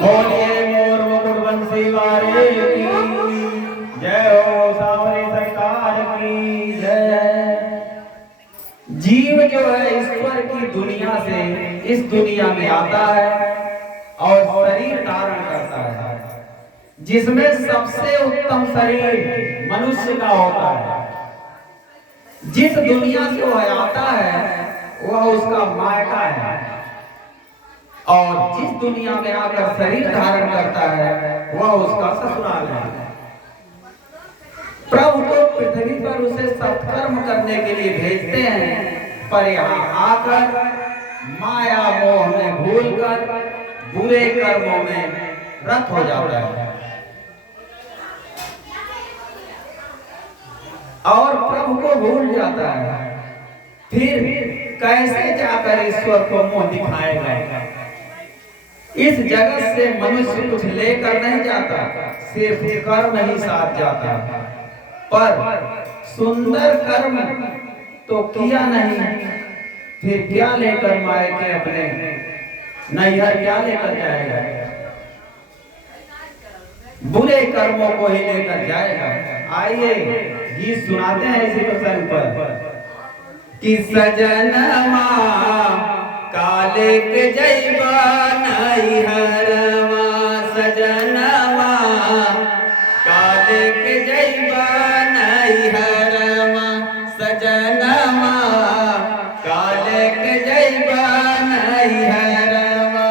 बोलिए मोर मुकुट बंसी वाले की जय हो, सावरी सरकार की जय। जीव जो है ईश्वर की दुनिया से इस दुनिया में आता है और शरीर धारण करता है, जिसमें सबसे उत्तम शरीर मनुष्य का होता है। जिस दुनिया से वह आता है वह उसका मायका है, और जिस दुनिया में आकर शरीर धारण करता है वह उसका ससुराल है। प्रभु को पृथ्वी पर उसे सत्कर्म करने के लिए भेजते हैं, पर यहाँ आकर माया मोह में भूलकर बुरे कर्मों में रत हो जाता है और प्रभु को भूल जाता है। फिर कैसे जाकर ईश्वर को मुंह दिखाएगा। इस जगत से मनुष्य कुछ लेकर नहीं जाता, सिर्फ कर्म ही साथ जाता। पर सुंदर कर्म तो किया नहीं, फिर क्या लेकर मायके अपने नैहर क्या लेकर जाएगा। बुरे कर्मों को ही लेकर जाएगा। आइए गीत सुनाते हैं इसी प्रसंग पर कि सजनवा काले के जैबा नैहरवा, सजनवा काले के जैबा नैहरवा, सजनवा काले के जैबा नैहरवा।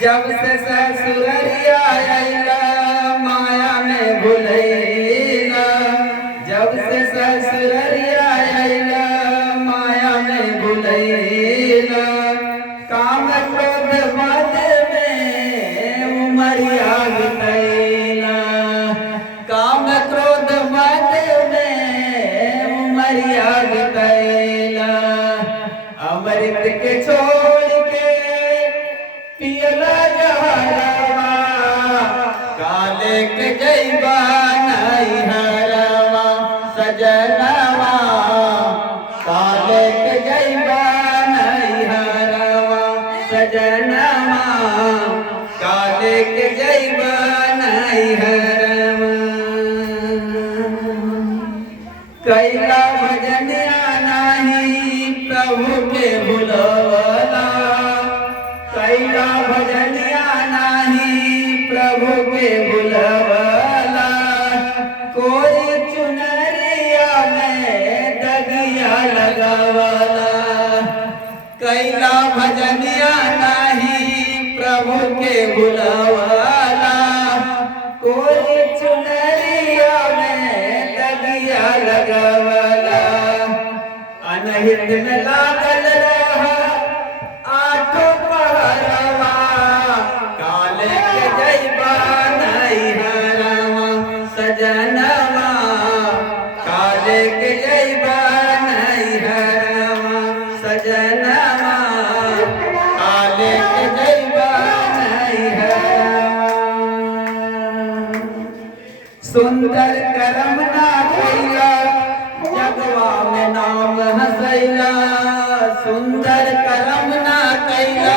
जब से ससुररिया आइला माया में भुलैला, जब से ससुररिया आइला माया में भुलैला। काम क्रोध मद में उमरिया बितैला, काम क्रोध मद में उमरिया बितैला। अमृत के छोड़ के पियला जहरवा, काले के जैबा नैहरवा, सजनवा काले के जैबा नैहरवा, सजनवा काले के जैबा नैहरवा। कैला भजनिया नाही प्रभु के भुलवला, कैला भजनिया नाही प्रभु के भुलवला। कोई चुनरिया में दगिया लगावला, कैला भजनिया नाही प्रभु के भुलवला। कोई चुनरिया में दगिया लगावला। अनहित में लागल रहा आठों पहरवा, काले के जैबा नैहरवा, सजनवा काले के जैबा नैहरवा, सजनवा काले के जैबा नैहरवा। सुंदर कर्म ना कैला जगवा में नाम हसैला, सुंदर कर्म ना कैला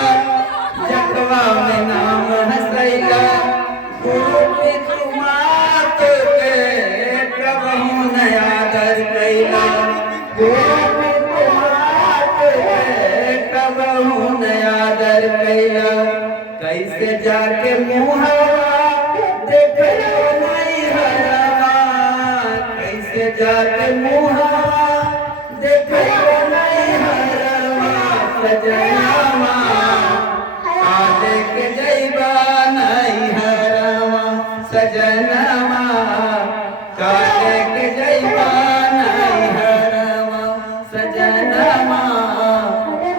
जगवा में नाम हसैला। गुरु पितुमात के प्रभु न आदर कैला, गुरु पितुमात के प्रभु न आदर कैला। कैसे जाके मुहवा देखलो नैहरवा, कैसे जाके मुहवा देखलो नैहरवा, सजनवा काले के जैबा नैहरवा, सजनवा काले के जैबा नैहरवा, सजनवा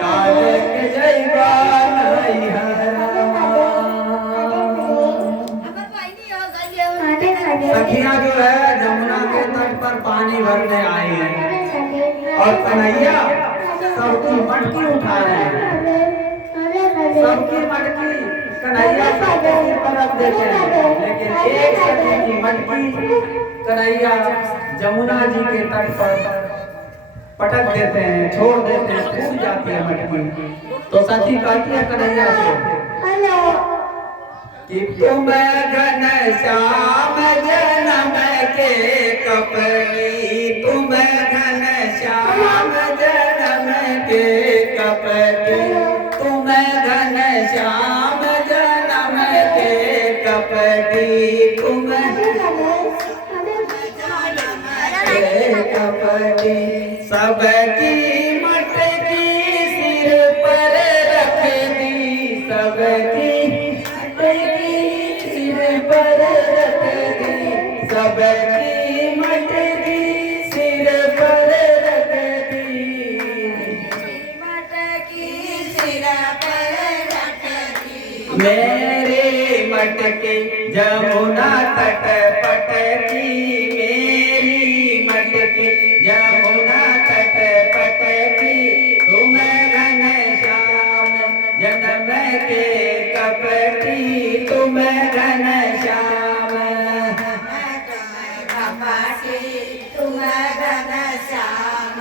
काले के जैबा नैहरवा। सखियां जो है जमुना के तट पर पानी भरने आई हैं और कन्हैया सबकी मटकी उठा रहे हैं। सबकी मटकी कन्हैया सबके सिर पर रख देते हैं, लेकिन एक सखी की मटकी कन्हैया जमुना जी के तट पर पटक देते हैं, छोड़ देते हैं, टूट जाती है मटकी। तो सखी कहती है कन्हैया से कि तुम घन श्याम जन्म के कपटी, तुम घन श्याम जन्म के कपटी, तुम घन श्याम जन्म के कपटी, तुम कपटी, सबकी मटकी सिर पर रख दी, सबकी मटकी सिर पर रख दी, सबकी मटकी सिर पर रख दी, मटकी सिर पर रख दी, मेरे मटकी जमुना तट पटकी, मेरी मटकी जमुना तट पटकी, तुम घन श्याम जन्म के कपटी, तुम घन श्याम तुम घन श्याम।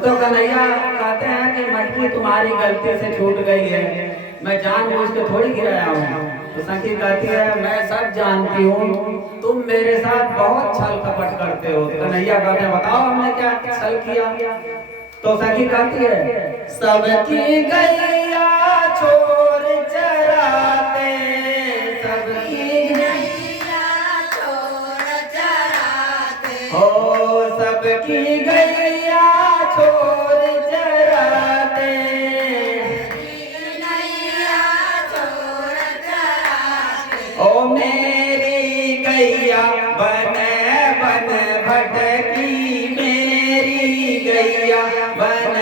तो कन्हैया कहते हैं कि मटकी तुम्हारी गलती से छूट गई है, मैं जानबूझ के थोड़ी गिराया हूँ। तो सखी कहती है मैं सब जानती हूँ, तुम मेरे साथ बहुत छल कपट करते हो। कन्हैया कहते हैं बताओ हमने क्या छल किया। तो सखी कहती है सबकी गैया छोर चराते, सबकी गैया छोर चराते, हो सबकी गैया छोर चराते, ओ मेरी गैया बन बन भटकी, मेरी गैया बन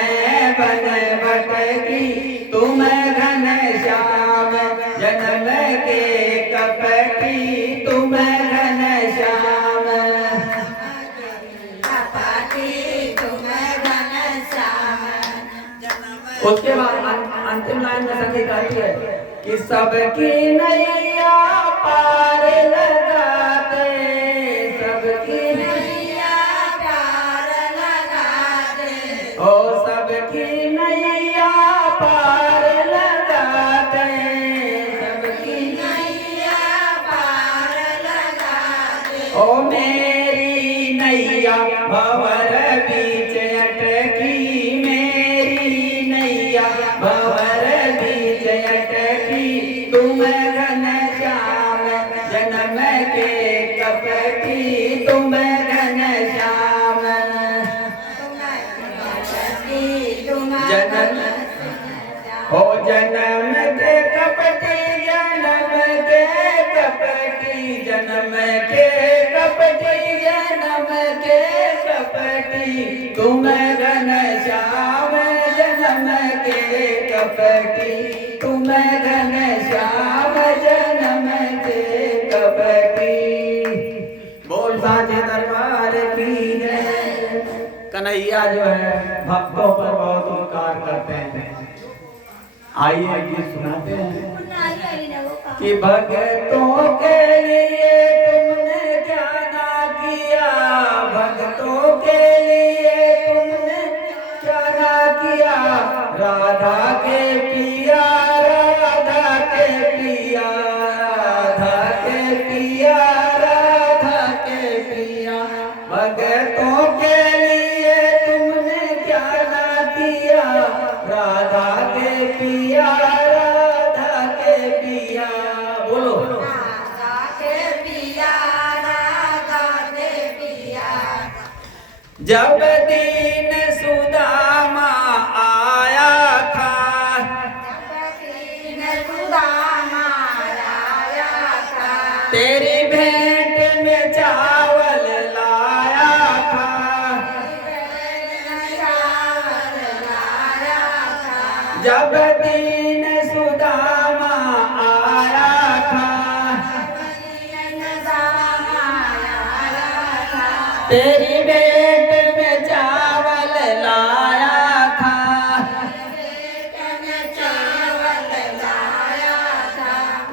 बन भटकी, तुम घन श्याम जन्म के कपटी, तुम घन श्याम कपटी, तुम घन श्याम। उसके बाद अंतिम लाइन में सखी कहती है कि सबकी नैया पार लगाते, सबकी नैया पार लगाते, ओ सबकी नैया पार लगाते, सबकी नैया पार लगाते, ओ मेरी नैया भंवर बीच अटकी, मेरी नैया भंवर बीच अटकी, तुम घन श्याम जन्म के कपटी, तुम घन श्याम जन्म, हो जन्म के कपटी, जन्म के कपटी, जन्म के कपटी, जन्म के कपटी, तुम घन श्याम जन्म के कपटी, तुम घन श्याम जन्म के कपटी। बोल साचे दरबार की जय। कन्हैया जो है भक्तों पर बहुत उपकार करते हैं। आइए ये सुनाते हैं कि भक्तों के लिए तुमने क्या ना किया, भक्तों के लिए तुमने क्या ना किया, राधा के पिया, राधा के पिया, राधा के पिया, राधा के पिया, भक्तों के लिए तुमने क्या ना किया, राधा के पिया, राधा के पिया, बोलो राधा के पिया, राधा के पिया। जब दीन सुदामा आया था, जब दीन सुदामा आया था, तेरी भेंट में चावल लाया था, जब दीन सुदामा आया था, तेरी भेंट में चावल लाया था,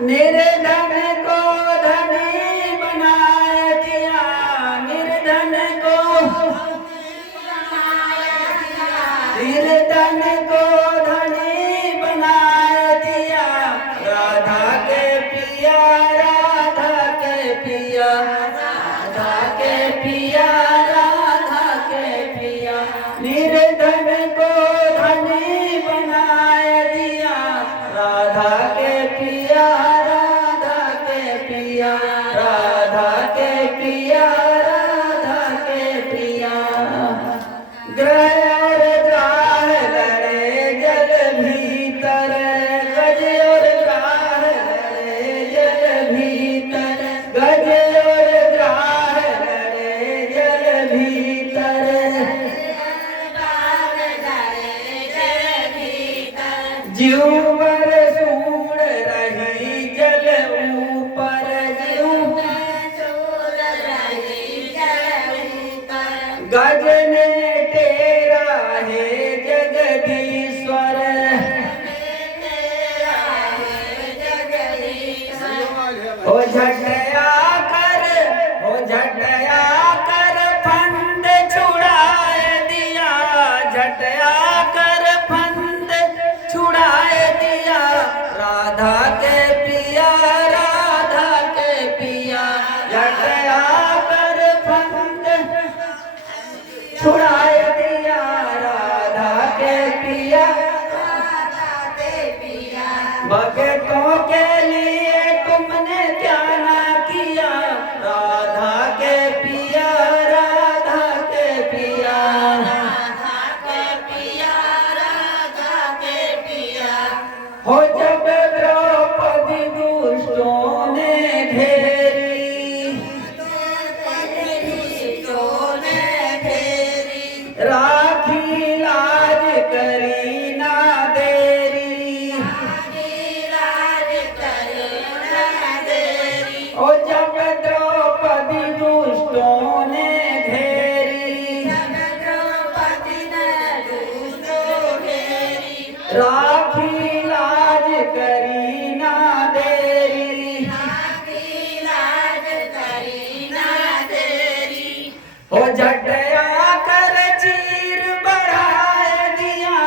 निर्धन को धनी बना दिया, निर्धन को निर्धन को धनी बना दिया, हो झटया कर, हो झटया कर फंद छुड़ाए दिया, झटया कर फंद छुड़ाए दिया, राधा के पिया, राधा के पिया, झटया कर फंद छुड़ाए दिया, राधा के पिया, राधा के पिया, भक्तों के लिए तुमने क्या ना किया, राधा के पिया, राधा के पिया, राधा के पिया, राधा के पिया, हो जब द्रौपदी दुष्टों ने घेरी, दुष्टों ने घेरी, राखी लाज करी ना देरी, राखी लाज करी ना देरी, ओ जब द्रौपदी दुष्टों ने घेरी, जब द्रौपदी ने दुष्टों घेरी, राखी लाज करी ना देरी, राखी लाज करी ना देरी, हो झटया कर चीर बढ़ाए दिया,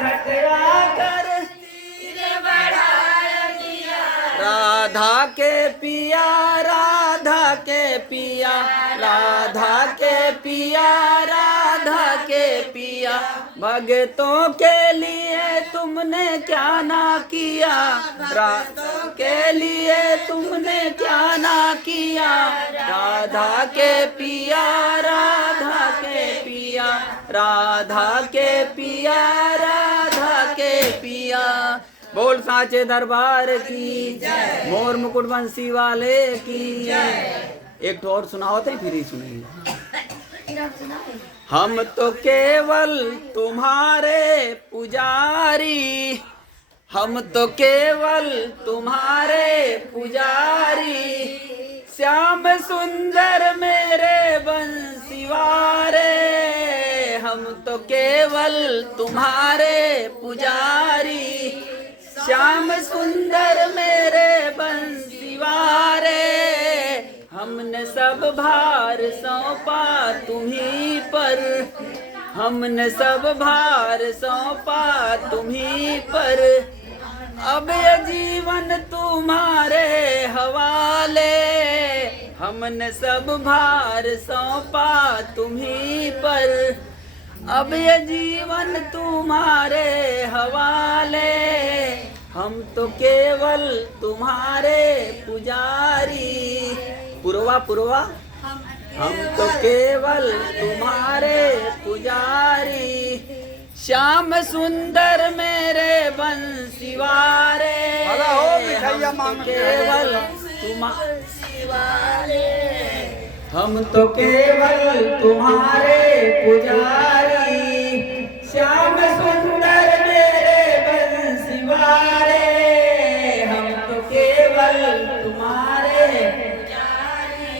झटया कर चीर बढ़ाए दिया, राधा के पिया, राधा के पिया, राधा के पिया, राधा के पिया, भक्तों के लिए तुमने क्या ना किया, राधा के लिए तुमने क्या ना किया, राधा के पिया, राधा के पिया, राधा के पिया, राधा के पिया, बोल साचे दरबार की जय, मोर मुकुट बंसी वाले की जय। एक तो और सुनाओ थे फिर ही सुनेंगे। हम तो केवल तुम्हारे पुजारी, हम तो केवल तुम्हारे पुजारी, श्याम सुंदर मेरे बंसीवारे, हम तो केवल तुम्हारे पुजारी, श्याम सुंदर मेरे बंसीवारे, हमने सब भार सौंपा तुम्हीं पर, हमने सब भार सौंपा तुम्हीं पर, अब ये जीवन तुम्हारे हवाले, हमने सब भार सौंपा तुम्हीं पर, अब ये जीवन तुम्हारे हवाले, हम तो केवल तुम्हारे पुजारी, पुरवा पुरवा, हम तो केवल तुम्हारे पुजारी, श्याम सुंदर मेरे बंसीवारे, केवल तुम्हारे, हम तो केवल तुम्हारे पुजारी, श्याम सुंदर मेरे बंसीवारे, हम तो केवल तुम्हारे पुजारी,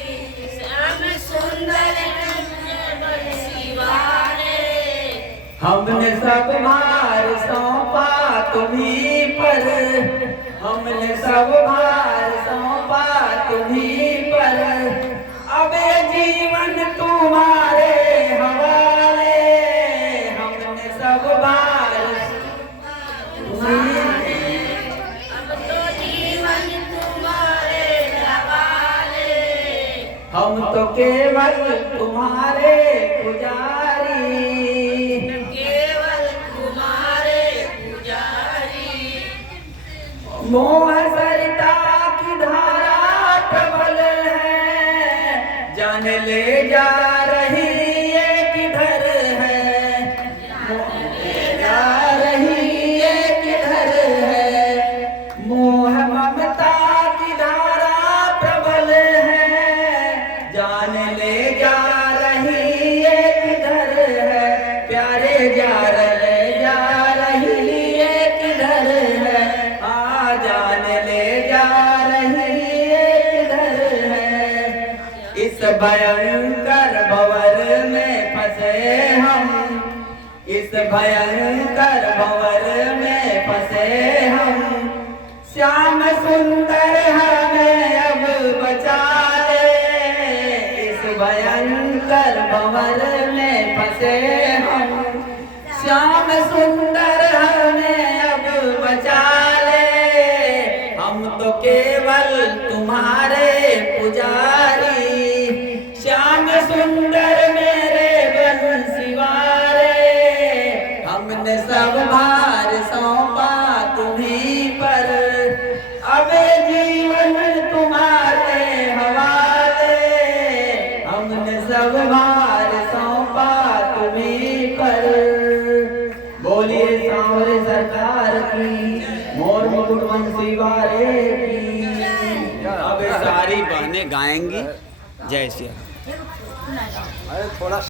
श्याम सुंदर मेरे बंसीवारे, हमने सब भार सौंपा तुम्हीं पर, हमने सब भार सौंपा तुम्हीं पर, अब ये जीवन तुम्हारे हवाले, हमने सब भार तुम्हारे, अब तो जीवन तुम्हारे हवाले, हम तो केवल तुम्हारे पुजारी, केवल तुम्हारे पुजारी, मोह सरिता की धारा प्रबल है, जान ले जा रही ये किधर है, ले जा रही ये किधर है, मोह ममता की धारा प्रबल है, जान ले जा रही ये किधर है, प्यारे जा रही ये किधर है, आ जान ले जा रही ये किधर है, इस भयंकर भंवर में फंसे हम, इस भयंकर भंवर में फंसे हम, श्याम सुंदर हमें अब सुंदर हमें अब बचा ले, हम तो केवल तुम्हारे पुजारी। श्याम सुंदर मेरे बंसीवारे, हमने सब भार सौंपा तुम्हीं पर, अब जीवन तुम्हारे हवाले, हमने सब भार सौंपा तुम्हीं पर। बोलिए सांवरे सरकार की, मोर मुकुट बंसी वाले की। अब सारी बहनें गाएंगी जय श्री राम। अरे थोड़ा